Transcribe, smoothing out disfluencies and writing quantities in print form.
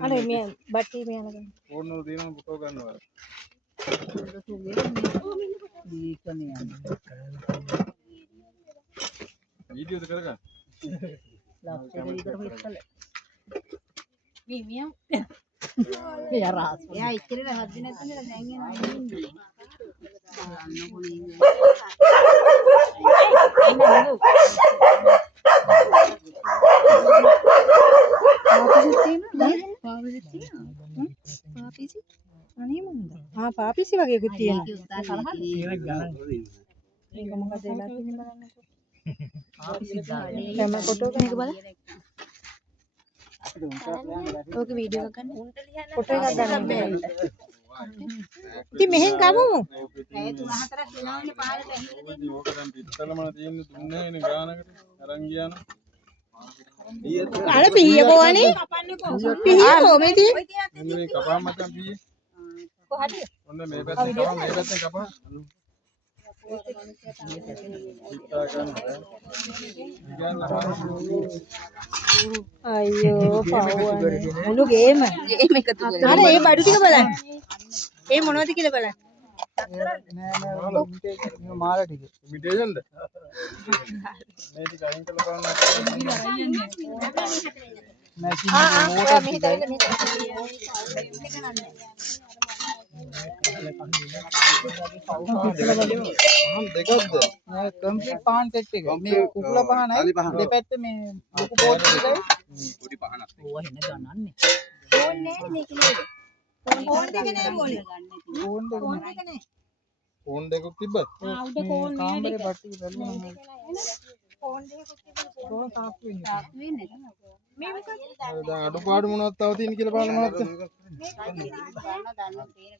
අනේ මේ බටි මේ අනගන්න ෆෝන් වල තියෙන ෆොටෝ ගන්නවා වීඩියෝද කරගන්න එයා ඉච්චරට හද්ද නැතිනේ දැන් එනවා ඉන්නේ. පාපිසි වගේකුත් තියෙනවා. මේක මොකද වෙලා තියෙන්නේ බලන්නකෝ. දැන් ෆොටෝ කෙනෙක් බලන්න. ඕක වීඩියෝ එකක් ගන්න. ෆොටෝ එකක් ගන්න. ඉතින් මෙහෙන් ගමු. ඇය 3-4ක් වෙලාවනේ පාරට ඇහිලා දෙන්නේ. ඕක දැන් පිටතලම තියෙන්නේ දුන්නේ නේ ගානකට අරන් ගියාන අර පිහිය කොවනේ. පිහිය කොමේ මෙන්න මේ කපා මචං පීයේ කොහටද? ඔන්න මේ පැත්තෙන් කපා මේ පැත්තෙන් කපා අයියෝ පවුවනේ. මුළු ගේම එකතු කරලා. අර ඒ බඩු ටික බලන්න. ඒ මොනවද කියලා බලන්න. නෑ මාල ටික ඉමිටේෂන්ද මේ ටික අයින් කරලා බලන්න දෙකක්ද කම්ප්ලීට් පහන් සෙට් එක මේ කුකුල පහනයි දෙපැත්තේ මේ ලොකු පෝට් එකයි පොඩි පහනක් ඕවා එන්න ගන්නන්නේ ඕනේ නෑ මේක නේද? ෆෝන් දෙක නෑ ඕනේ. ෆෝන් දෙක නෑ. ෆෝන් දෙකක් තිබ්බත් උඩ ෆෝන් කාමරේ බට්ටි බැලුවා ෆෝන් දෙකක් තිබුණා. ෆෝන් තාප් වෙන්නේ නැහැ. මේ මොකද? දැන් අඩුපාඩු මොනවද තව තියෙන කියලා බලන්න මහත්තයා මේක දන්න තියෙන